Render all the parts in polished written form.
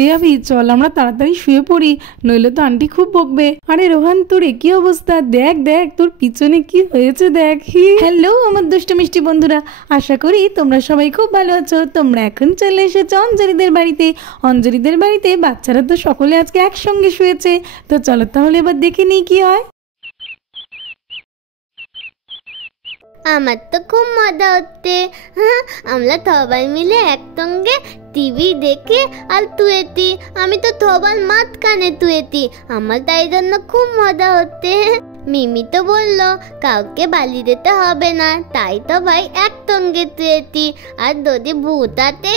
হে আবি চল আমরা তাড়াতাড়ি শুয়ে পড়ি, নইলে তো আন্টি খুব বকবে। আরে রোহান তোর একই অবস্থা, দেখ দেখ তোর পিছনে কি হয়েছে দেখ। হ্যালো আমার দুষ্ট মিষ্টি বন্ধুরা, আশা করি তোমরা সবাই খুব ভালো আছো। তোমরা এখন চলে এসেছো অঞ্জলিদের বাড়িতে। অঞ্জলিদের বাড়িতে বাচ্চারা তো সকলে আজকে একসঙ্গে শুয়েছে, তো চলো তাহলে এবার দেখে নিই কি হয়। আমার তো খুব মজা হচ্ছে। হ্যাঁ, আমরা সবাই মিলে একসঙ্গে টিভি দেখে আর তুয়েছি। আমি তো সবার মাঝখানে তুয়েছি, আমার তাই জন্য খুব মজা হচ্ছে। মিমি তো বললো কাউকে বালি দিতে হবে না, তাই তো ভাই একসঙ্গে তুয়েছি। আর যদি ভূত আছে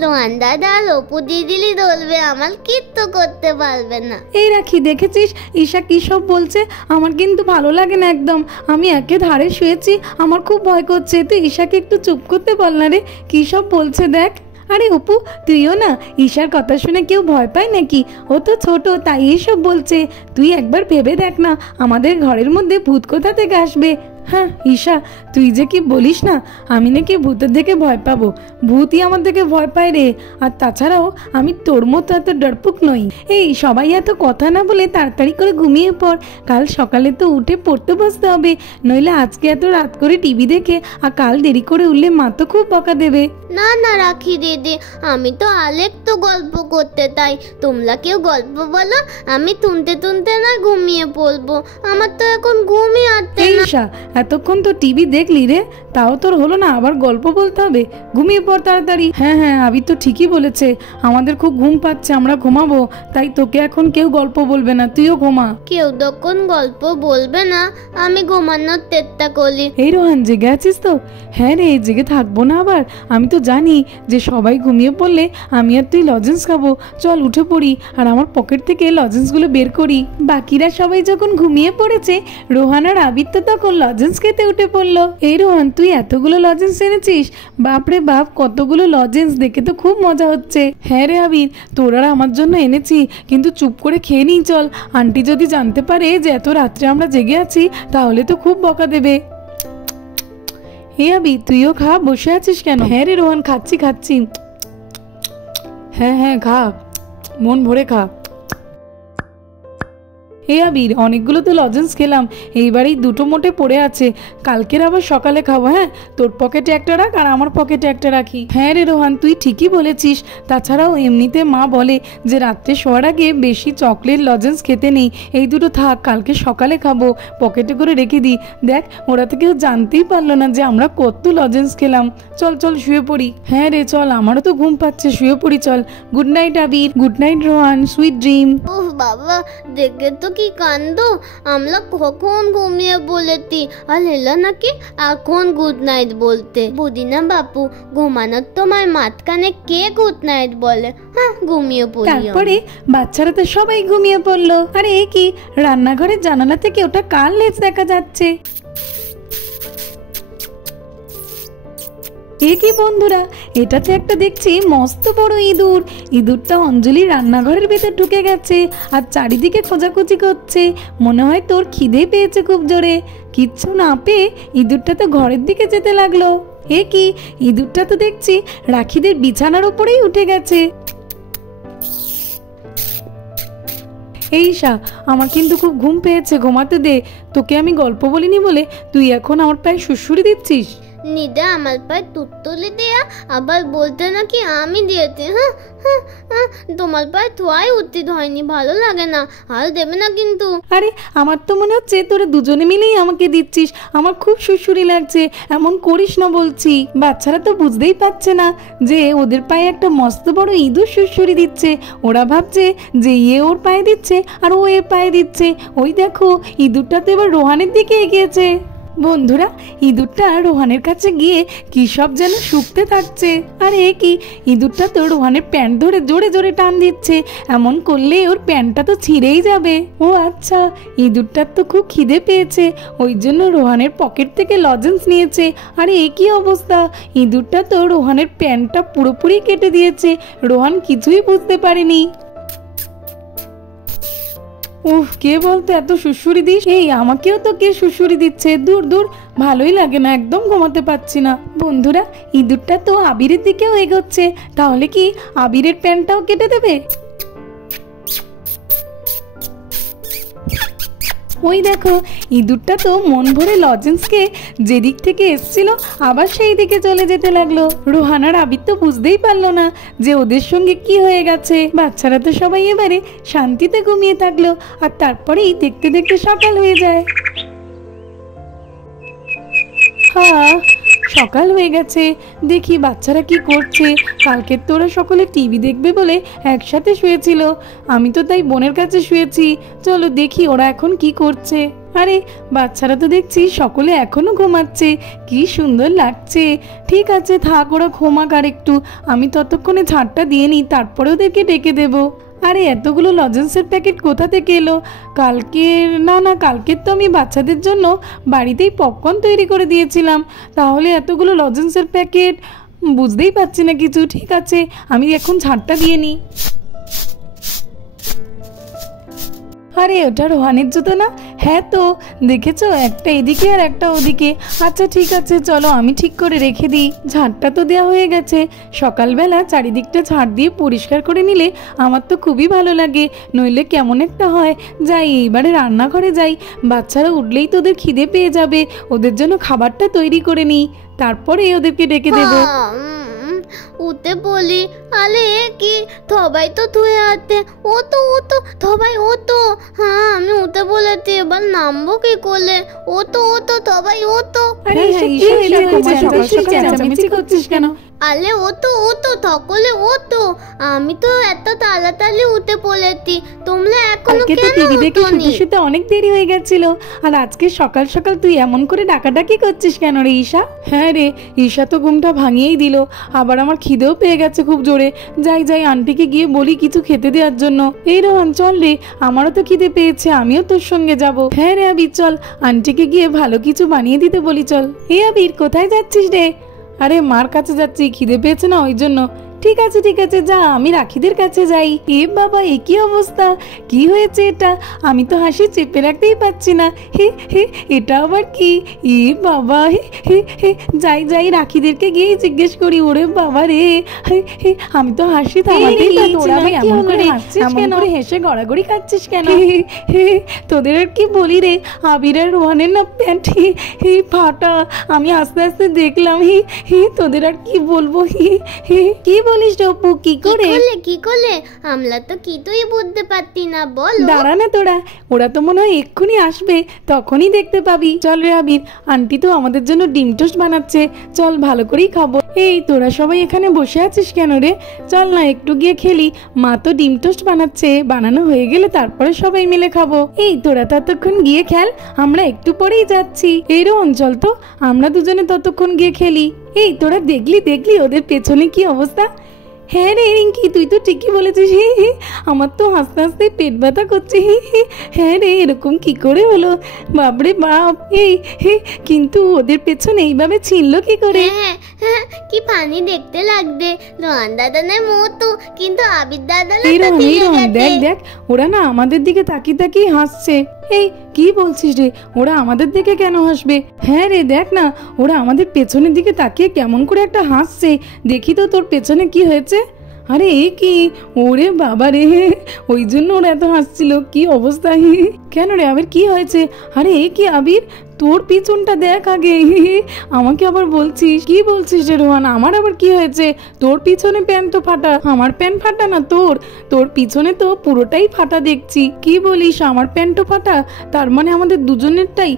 রোহান দাদা আর অপু দিদিলি ধরবে, আমার কিচ্ছু করতে পারবে না। এই রাখি দেখেছিস ঈশা কি সব বলছে, আমার কিন্তু ভালো লাগে না একদম। আমি একে ধারে শুয়েছি, আমার খুব ভয় করছে। তুই ঈশাকে একটু চুপ করতে বল না রে, কি সব বলছে দেখ। আরে অপু তুইও না, ঈশার কথা শুনে কেউ ভয় পায় নাকি? ও তো ছোট তাই এইসব বলছে। তুই একবার ভেবে দেখ না, আমাদের ঘরের মধ্যে ভূত কোথা থেকে আসবে? হ্যাঁ ঈশা তুই যে কি বলিস না, আমি নাকি ভূতের দেখে ভয় পাবো? ভূতই আমার দেখে ভয় পায় রে। আর তাছাড়াও আমি তোর মতো এত ডরপুক নই। এই সবাই এত কথা না বলে তাড়াতাড়ি করে ঘুমিয়ে পড়, কাল সকালে তো উঠে পড়তে বসতে হবে। নইলে আজকে এত রাত করে টিভি দেখে আর কাল দেরি করে উঠলে মা তো খুব বকা দেবে। না না রাখি দিদি, আমি তো আলেক তো গল্প করতে, তাই তোমরা কেউ গল্প বলো, আমি শুনতে শুনতে না ঘুমিয়ে পড়বো। আমার তো এখন ঘুমই আসছে না। ঈশা এতক্ষণ তো টিভি দেখলি রে, তাও তোর হলো না, আবার গল্প বলতে হবে? ঘুমিয়ে পড় তাড়াতাড়ি। হ্যাঁ হ্যাঁ আবি তো ঠিকই বলেছে, আমাদের খুব ঘুম পাচ্ছে, আমরা ঘুমাবো। তাই তোকে এখন কেউ গল্প বলবে না, তুইও ঘুমা। কেউ যখন গল্প বলবে না আমি ঘুমানোর চেষ্টা করি। এই রোহান জেগে আছিস তো? হ্যাঁ রে জেগে থাকবো না আবার, আমি তো জানি যে সবাই ঘুমিয়ে পড়লে আমি আর তুই লজেন্স খাবো। চল উঠে পড়ি আর আমার পকেট থেকে লজেন্সগুলো বের করি। বাকিরা সবাই যখন ঘুমিয়ে পড়েছে, রোহান আর আবির তো তখন লজেন্স খেতে উঠে পড়লো। এই রোহান তুই এতগুলো লজেন্স এনেছিস? বাপরে বাপ কতগুলো লজেন্স, দেখে তো খুব মজা হচ্ছে। হ্যাঁ রে আবির তোর আর আমার জন্য এনেছি, কিন্তু চুপ করে খেয়ে নিই চল। আন্টি যদি জানতে পারে যে এত রাত্রে আমরা জেগে আছি তাহলে তো খুব বকা দেবে। হে আবি তুইও খা, বসে আছিস কেন? হ্যাঁ রে রোহান খাচ্ছি খাচ্ছি। হ্যাঁ হ্যাঁ খা, মন ভরে খা। হে আবির অনেকগুলো তো লজেন্স খেলাম, এইবারেই দুটো মোটে পড়ে আছে, কালকের আবার সকালে খাবো। হ্যাঁ তোর পকেটে একটা রাখ আর আমার পকেটে একটা রাখি। হ্যাঁ রে রোহান তুই ঠিকই বলেছিস। তাছাড়াও এমনিতে মা বলে যে রাত্রে শোয়ার আগে বেশি চকলেট লজেন্স খেতে নেই, এই দুটো থাক কালকে সকালে খাবো, পকেটে করে রেখে দিই। দেখ ওরা তো কেউ জানতেই পারলো না যে আমরা কত লজেন্স খেলাম। চল চল শুয়ে পড়ি। হ্যাঁ রে চল, আমারও তো ঘুম পাচ্ছে, শুয়ে পড়ি চল। Good night Abir. Good night Rohan, sweet dream. ওহ বাবা দেখে তো কি কাণ্ড, আমরা কখন ঘুমিয়ে বলেছি আর এলা নাকি এখন গুড নাইট বলতে। বুদিনা বাপু ঘুমানোর তোমার মাঝখানে কে গুড নাইট বলে? হ্যাঁ ঘুমিয়ে পড়ি। তারপরে বাচ্চারা তো সবাই ঘুমিয়ে পড়লো। আরে এ কি, রান্নাঘরের জানালা থেকে ওটা কার লেজ দেখা যাচ্ছে? এ কি বন্ধুরা, এটাতে একটা দেখছি মস্ত বড় ইঁদুর। ইঁদুরটা অঞ্জলির রান্নাঘরের ভেতর ঢুকে গেছে আর চারিদিকে খোঁজাখুঁজি করছে। মনে হয় তোর খিদে পেয়েছে খুব জোরে। কিচ্ছু না পেয়ে ইঁদুরটা তো ঘরের দিকে যেতে লাগলো। এ কি, ইঁদুরটা তো দেখছি রাখিদের বিছানার উপরেই উঠে গেছে। এই ঈশা আমার কিন্তু খুব ঘুম পেয়েছে, ঘুমাতে দে। তোকে আমি গল্প বলিনি বলে তুই এখন আমার পায়ে সুড়সুড়ি দিচ্ছিস। নিদা আমার পায়ে তুলে দেয়া, আবার বলতে নাকি আমি দিয়েছি। হ্যাঁ হ্যাঁ হ্যাঁ, তোমার পায়ে ধোয়াই উচিত হয়নি, ভালো লাগে না, আর দেবে না কিন্তু। আরে আমার তো মনে হচ্ছে তোরা দুজনে মিলেই আমাকে দিচ্ছিস, আমার খুব সুড়সুড়ি লাগছে। এমন করিস না বলছি। বাচ্চারা তো বুঝতেই পারছে না যে ওদের পায়ে একটা মস্ত বড় ইঁদুর সুড়সুড়ি দিচ্ছে। ওরা ভাবছে যে ওর পায়ে দিচ্ছে আর ও এর পায়ে দিচ্ছে। ওই দেখো ইঁদুরটা তো এবার রোহানের দিকে এগিয়েছে। বন্ধুরা ইঁদুরটা রোহানের কাছে গিয়ে কি সব যেন শুকতে থাকছে। আর এ কি, ইঁদুরটা তো রোহানের প্যান্ট ধরে জোরে জোরে টান দিচ্ছে। এমন করলে ওর প্যান্টটা তো ছিঁড়েই যাবে। ও আচ্ছা, ইঁদুরটার তো খুব খিদে পেয়েছে, ওই জন্য রোহানের পকেট থেকে লজেন্স নিয়েছে। আর এ কি অবস্থা, ইঁদুরটা তো রোহানের প্যান্টটা পুরোপুরি কেটে দিয়েছে। রোহান কিছুই বুঝতে পারেনি। উফ, কে বলতো এত সুড়সুড়ি দিস? এই আমাকেও তো কে সুড়সুড়ি দিচ্ছে, দূর দূর, ভালোই লাগে না, একদম ঘুমাতে পারছি না। বন্ধুরা, ইঁদুরটা তো আবিরের দিকেও এগোচ্ছে, তাহলে কি আবিরের প্যান্টটাও কেটে দেবে? ওই দেখো, ইঁদুরটা তো মন ভরে লজেন্সকে যেদিক থেকে এসছিল আবার সেই দিকে চলে যেতে লাগলো। রোহান আর আবির তো বুঝতেই পারলো না যে ওদের সঙ্গে কি হয়ে গেছে। বাচ্চারা তো সবাই এবারে শান্তিতে ঘুমিয়ে থাকলো, আর তারপরেই দেখতে দেখতে সকাল হয়ে যায়। হ্যাঁ, সকাল হয়ে গেছে, দেখি বাচ্চারা কি করছে। কালকে তো ওরা সকলে টিভি দেখবে বলে একসাথে শুয়েছিল, আমি তো তাই বোনের কাছে শুয়েছি। চলো দেখি ওরা এখন কি করছে। আরে বাচ্চারা তো দেখছি সকলে এখনো ঘুমাচ্ছে, কি সুন্দর লাগছে। ঠিক আছে, থাক, ওরা ঘুমাক আর একটু, আমি ততক্ষণে ঝাড়টা দিয়ে নিই, তারপরে ওদেরকে ডেকে দেবো। আরে এতগুলো লজেন্সের প্যাকেট কোথা থেকে এলো? কালকের না, কালকের তো আমি বাচ্চাদের জন্য বাড়িতেই পপকর্ন তৈরি করে দিয়েছিলাম, তাহলে এতগুলো লজেন্সের প্যাকেট বুঝতেই পারছি না কিছু। ঠিক আছে, আমি এখন ঝাড়টা দিয়ে নিই। আরে ওটা রোহানের জুতো না? হ্যাঁ তো, দেখেছো, একটা এদিকে আর একটা ওদিকে। আচ্ছা ঠিক আছে, চলো আমি ঠিক করে রেখে দিই। ঝাড়টা তো দেওয়া হয়ে গেছে, সকালবেলা চারিদিকটা ঝাড় দিয়ে পরিষ্কার করে নিলে আমার তো খুবই ভালো লাগে, নইলে কেমন একটা হয়। যাই, এইবারে রান্নাঘরে যাই, বাচ্চারা উঠলেই তো ওদের খিদে পেয়ে যাবে, ওদের জন্য খাবারটা তৈরি করে নিই, তারপরে ওদেরকে ডেকে দেবো। উঠে বলি, আলে কি সবাই তো ধুয়ে আছে, ও তো সবাই ও তো। হ্যাঁ, আমি উঠে বলেছি, এবার নামবো কি করলে? ও তো সবাই ও তো। করছিস কেন? আলে ও তো সকলে ও তো। আমি তো এত তাড়াতাড়ি উঠে পড়েছি, তোমরা এখনো কেন টিভি দেখে শুতে অনেক দেরি হয়ে গেছিল, আর আজকে সকাল সকাল তুই এমন করে ডাকাডাকি করছিস কেন রে ঈশা? হ্যাঁ রে, ঈশা তো ঘুমটা ভাঙিয়েই দিল, আবার আমার খিদেও পেয়ে গেছে খুব জোরে। যাই আন্টিকে গিয়ে বলি কিছু খেতে দেওয়ার জন্য। এই রোহান চল রে, আমারও তো খিদে পেয়েছে, আমিও তোর সঙ্গে যাব। হ্যাঁ রে আবির, চল আন্টিকে গিয়ে ভালো কিছু বানিয়ে দিতে বলি, চল। এই আবির, কোথায় যাচ্ছিস রে? আরে মার কাছে যাচ্ছি, খিদে পেয়েছে না ওই জন্য। ঠিক আছে যা, আমি রাখিদের কাছে যাই। এ বাবা, এ কি অবস্থা, কি হয়েছে এটা? আমি তো হাসি চেপে রাখতেই পারছি না। হে, এটা আবার কি? এ বাবা, হে, যাই রাখিদেরকে গিয়ে জিজ্ঞেস করি। ওরে বাবা রে, আমি তো হাসি থামাতেই পারছি না। এমন করে হাসছিস কেন? হেসে গড়াগড়ি খাচ্ছিস কেন? তোদের আর কি বলি রে, আবির আর রোহানের না প্যান্ট ফাটা, আমি আস্তে আস্তে দেখলাম। তোদের আর কি বলবো। কি বলিস টপু, কি করে? আমরা তো কিছুই বুঝতে পারছি না, বল। দাঁড়া না তোরা, ওরা তো মনে হয় এক্ষুনি আসবে, তখনই দেখতে পাবি। চল রে আবির, আন্টি তো আমাদের জন্য ডিম টোস্ট বানাচ্ছে, চল ভালো করেই খাবো। এই তোরা সবাই এখানে বসে আছিস কেন রে? চল না একটু গিয়ে খেলি, মা তো ডিম টোস্ট বানাচ্ছে, বানানো হয়ে গেলে তারপরে সবাই মিলে খাবো। এই তোরা ততক্ষণ গিয়ে খেল, আমরা একটু পরেই যাচ্ছি। এই রোহন চল তো, আমরা দুজনে ততক্ষণ গিয়ে খেলি। এই তোরা দেখলি ওদের পেছনে কি অবস্থা? হ্যাঁ রে রিঙ্কি, তুই তো ঠিকই বলেছিস। আমার তো হাসতে হাসতে পেট ব্যথা করছে। হ্যাঁ রে, এরকম কি করে হলো? বাপরে বাপ। কিন্তু ওদের পেছনে এইভাবে ছিল কি করে? হ্যাঁ, কি পানি দেখতে লাগবে। রোহান দাদা না মতো, কিন্তু আবির দাদা দেখ, ওরা না আমাদের দিকে তাকিয়ে হাসছে। এই কি বলছিস রে, ওরা আমাদের দিকে কেন হাসবে? হ্যাঁ রে, দেখ না, ওরা আমাদের পেছনের দিকে তাকিয়ে কেমন করে একটা হাসছে। দেখি তো তোর পেছনে কি হয়েছে। আরে এ কি? ওরে বাবা রে, ওই জন্য ওরা এত হাসছিল। কি অবস্থা! কেন রে আবির, কি হয়েছে? আরে এ কি আবির, তোর পিছনটা দেখ আগে। আমাকে আবার বলছিস? কি বলছিস রে রোহান, আমার আবার কি হয়েছে? তোর পিছনে প্যান্ট তো ফাটা। আমার প্যান্ট ফাটা না, তোর পিছনে তো পুরোটাই ফাটা দেখছি। কি বলিস, আমার প্যান্টও ফাটা? তার মানে আমাদের দুজনেরটাই।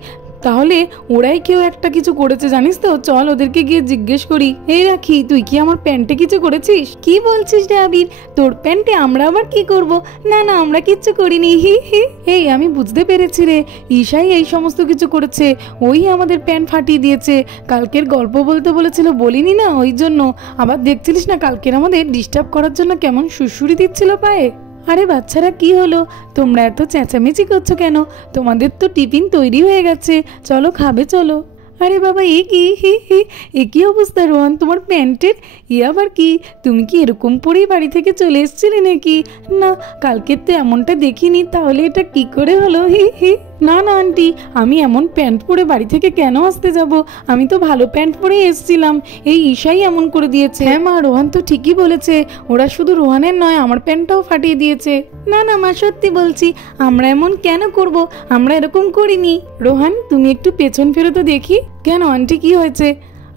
তাহলে ওরাই কেউ একটা কিছু করেছে, জানিস তো। চল ওদেরকে গিয়ে জিজ্ঞেস করি। এই রাখি, তুই কি আমার প্যান্টে কিছু করেছিস? কি বলছিস রে আবির, তোর প্যান্টে আমরা আবার কি করব? না আমরা কিচ্ছু করিনি। এই আমি বুঝতে পেরেছি রে, ঈশাই এই সমস্ত কিছু করেছে, ওই আমাদের প্যান্ট ফাটিয়ে দিয়েছে। কালকের গল্প বলতে বলেছিল, বলিনি না, ওই জন্য। আবার দেখছিলিস না কালকের আমাদের ডিস্টার্ব করার জন্য কেমন সুড়সুড়ি দিচ্ছিল পায়ে। আরে বাচ্চারা, কি হলো? তোমরা এত চেঁচামেচি করছো কেন? তোমাদের তো টিফিন তৈরি হয়ে গেছে, চলো খাবে চলো। আরে বাবা, এ কি এ কি অবস্থা রোহান তোমার প্যান্টের? এ আবার কি? তুমি কি এরকম পরেই বাড়ি থেকে চলে এসেছিলে নাকি? না, কালকে তো এমনটা দেখিনি, তাহলে এটা কি করে হলো? না না আন্টি, আমি এমন প্যান্ট পরে বাড়ি থেকে কেন আসতে যাব? আমি তো ভালো প্যান্ট পরেই এসেছিলাম, এই ঈশাই এমন করে দিয়েছে। হ্যাঁ মা, রোহান তো ঠিকই বলেছে, ওরা শুধু রোহানের নয় আমার প্যান্টটাও ফাটিয়ে দিয়েছে। না না মা, সত্যি বলছি, আমরা এমন কেন করব? আমরা এরকম করিনি। রোহান, তুমি একটু পেছন ফেরো তো দেখি। কেন আন্টি, কি হয়েছে?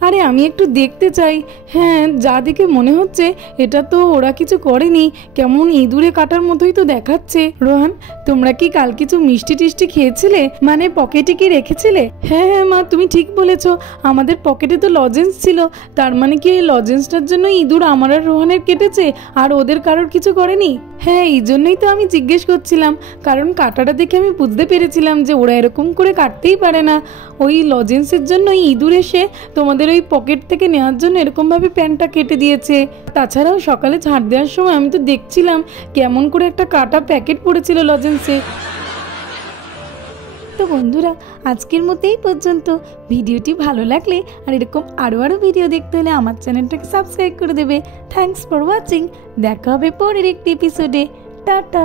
আরে আমি একটু দেখতে চাই। হ্যাঁ, যা দেখে মনে হচ্ছে এটা তো ওরা কিছু করেনি, কেমন ইঁদুরে কাটার মতোই তো দেখাচ্ছে। রোহান, তোমরা কি কাল কিছু মিষ্টি টিষ্টি খেয়েছিলে? মানে পকেটে কি রেখেছিলে? হ্যাঁ হ্যাঁ মা, তুমি ঠিক বলেছ, আমাদের পকেটে তো লজেন্স ছিল। তার মানে কি এই লজেন্সটার জন্য ইঁদুর আমার আর রোহানের কেটেছে, আর ওদের কারোর কিছু করেনি? হ্যাঁ, এই জন্যই তো আমি জিজ্ঞেস করছিলাম, কারণ কাটাটা দেখে আমি বুঝতে পেরেছিলাম যে ওরা এরকম করে কাটতেই পারে না। ওই লজেন্সের জন্য ইঁদুর এসে তোমাদের ওই পকেট থেকে নেওয়ার জন্য এরকমভাবে প্যান্টটা কেটে দিয়েছে। তাছাড়াও সকালে ঝাড় দেওয়ার সময় আমি তো দেখছিলাম কেমন করে একটা কাটা প্যাকেট পড়েছিল লজেন্সে। তো বন্ধুরা, আজকের মতো এই পর্যন্ত। ভিডিওটি ভালো লাগলে আর এরকম আরও ভিডিও দেখতে হলে আমার চ্যানেলটাকে সাবস্ক্রাইব করে দেবে। Thanks for watching. দেখা হবে পরের একটি এপিসোডে। টাটা।